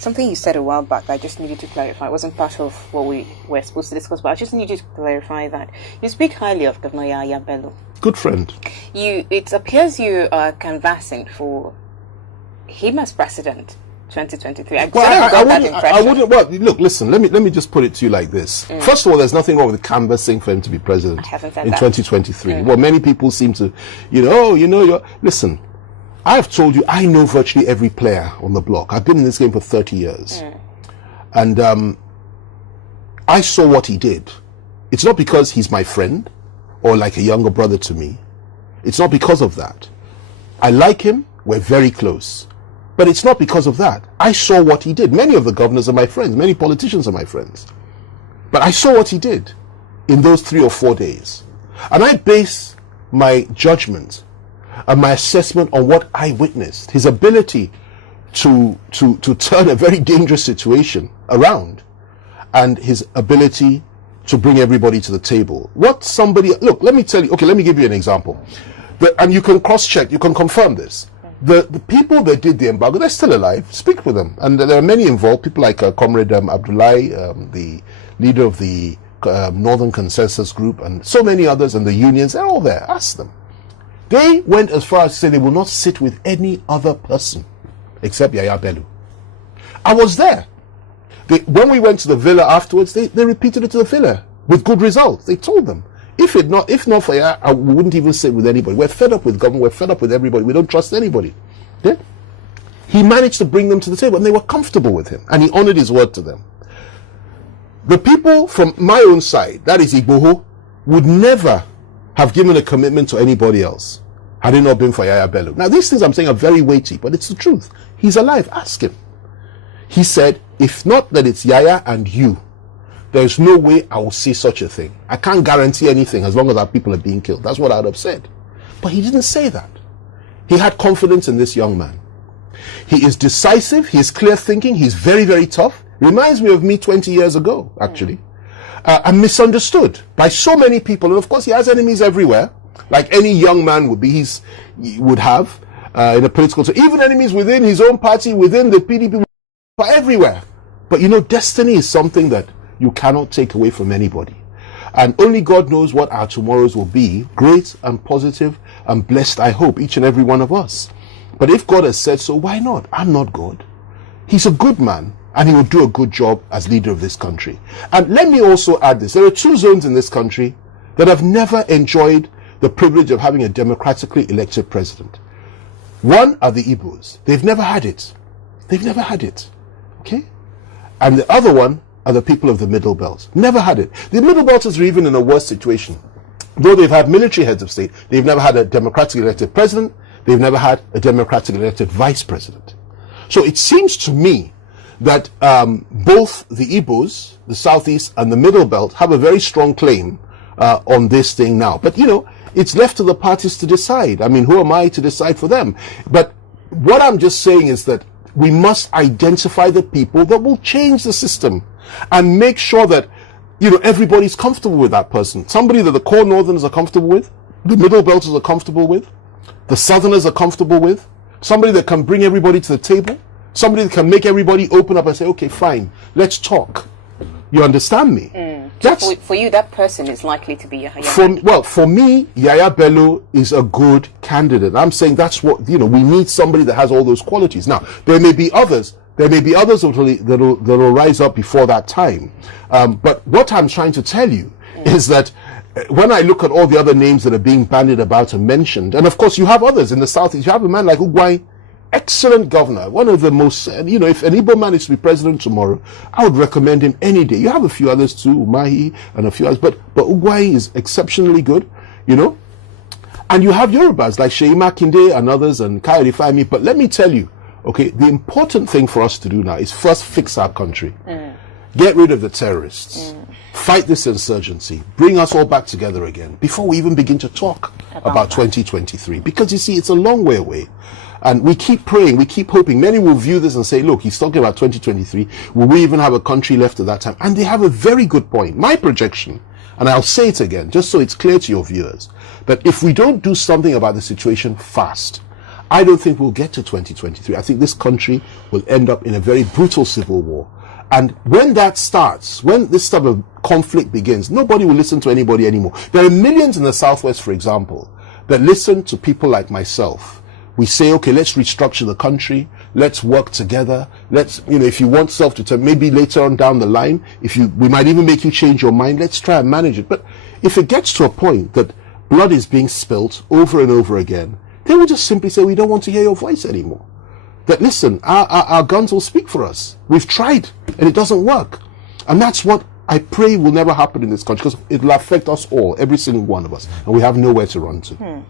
Something you said a while back that I just needed to clarify. It wasn't part of what we were supposed to discuss, but I just need you to clarify that. You speak highly of Governor Yahaya Bello. Good friend. It appears you are canvassing for him as president 2023. I wouldn't. Well, look, listen. Let me just put it to you like this. First of all, there's nothing wrong with canvassing for him to be president in 2023. Well, many people seem to, listen. I've told you, I know virtually every player on the block. I've been in this game for 30 years. And I saw what he did. It's not because he's my friend or like a younger brother to me. It's not because of that. I like him. We're very close. But it's not because of that. I saw what he did. Many of the governors are my friends. Many politicians are my friends. But I saw what he did in those 3 or 4 days. And I base my judgment and my assessment on what I witnessed, his ability to turn a very dangerous situation around, and his ability to bring everybody to the table. Look, let me tell you, okay, let me give you an example. And you can cross-check, you can confirm this. The people that did the embargo, they're still alive. Speak with them. And there are many involved, people like Comrade Abdullahi, the leader of the Northern Consensus Group, and so many others, and the unions, they're all there. Ask them. They went as far as to say they will not sit with any other person except Yahaya Bello. I was there. When we went to the villa afterwards, they repeated it to the villa with good results. They told them, if not for Yahaya, we wouldn't even sit with anybody. We're fed up with government. We're fed up with everybody. We don't trust anybody. Yeah? He managed to bring them to the table, and they were comfortable with him, and he honored his word to them. The people from my own side, that is Igboho, would never have given a commitment to anybody else had it not been for Yahaya Bello. Now, these things I'm saying are very weighty, but it's the truth. He's alive. Ask him. He said, if not that it's Yahaya and you, there's no way I will see such a thing. I can't guarantee anything as long as our people are being killed. That's what I would have said. But he didn't say that. He had confidence in this young man. He is decisive. He is clear thinking. He's very, very tough. Reminds me of me 20 years ago, actually. And misunderstood by so many people. And of course, he has enemies everywhere, like any young man would be. He would have in a political. So even enemies within his own party, within the PDP, everywhere. But destiny is something that you cannot take away from anybody. And only God knows what our tomorrows will be. Great and positive and blessed, I hope, each and every one of us. But if God has said so, why not? I'm not God. He's a good man. And he will do a good job as leader of this country. And let me also add this. There are 2 zones in this country that have never enjoyed the privilege of having a democratically elected president. One are the Igbos. They've never had it. They've never had it. Okay? And the other one are the people of the Middle Belt. Never had it. The Middle Belters are even in a worse situation. Though they've had military heads of state, they've never had a democratically elected president. They've never had a democratically elected vice president. So it seems to me that both the Igbos, the Southeast, and the Middle Belt have a very strong claim on this thing now. But, it's left to the parties to decide. I mean, who am I to decide for them? But what I'm just saying is that we must identify the people that will change the system and make sure that, everybody's comfortable with that person. Somebody that the core Northerners are comfortable with, the Middle Belters are comfortable with, the Southerners are comfortable with, somebody that can bring everybody to the table, somebody that can make everybody open up and say, okay, fine, let's talk. You understand me? That's, for you, that person is likely to be Yahaya. For me, Yahaya Bello is a good candidate. I'm saying that's what, we need somebody that has all those qualities. Now, there may be others that'll rise up before that time. But what I'm trying to tell you is that when I look at all the other names that are being bandied about and mentioned, and of course you have others in the Southeast, you have a man like Ugwai, excellent governor, one of the most, if an Igbo man is to be president tomorrow, I would recommend him any day. You have a few others too, Umahi and a few others, but Ugwai is exceptionally good, and you have Yorubas like Sheima Kinde and others and Kayode Fani. But let me tell you, okay, the important thing for us to do now is first fix our country. Get rid of the terrorists. Fight this insurgency. Bring us all back together again before we even begin to talk about 2023. Because you see, it's a long way away. And we keep praying, we keep hoping. Many will view this and say, look, he's talking about 2023. Will we even have a country left at that time? And they have a very good point. My projection, and I'll say it again, just so it's clear to your viewers, that if we don't do something about the situation fast, I don't think we'll get to 2023. I think this country will end up in a very brutal civil war. And when that starts, when this type of conflict begins, nobody will listen to anybody anymore. There are millions in the Southwest, for example, that listen to people like myself. We say, okay, let's restructure the country. Let's work together. Let's, if you want self-determination, maybe later on down the line, we might even make you change your mind. Let's try and manage it. But if it gets to a point that blood is being spilt over and over again, they will just simply say, we don't want to hear your voice anymore. That listen, our guns will speak for us. We've tried and it doesn't work. And that's what I pray will never happen in this country, because it will affect us all, every single one of us, and we have nowhere to run to.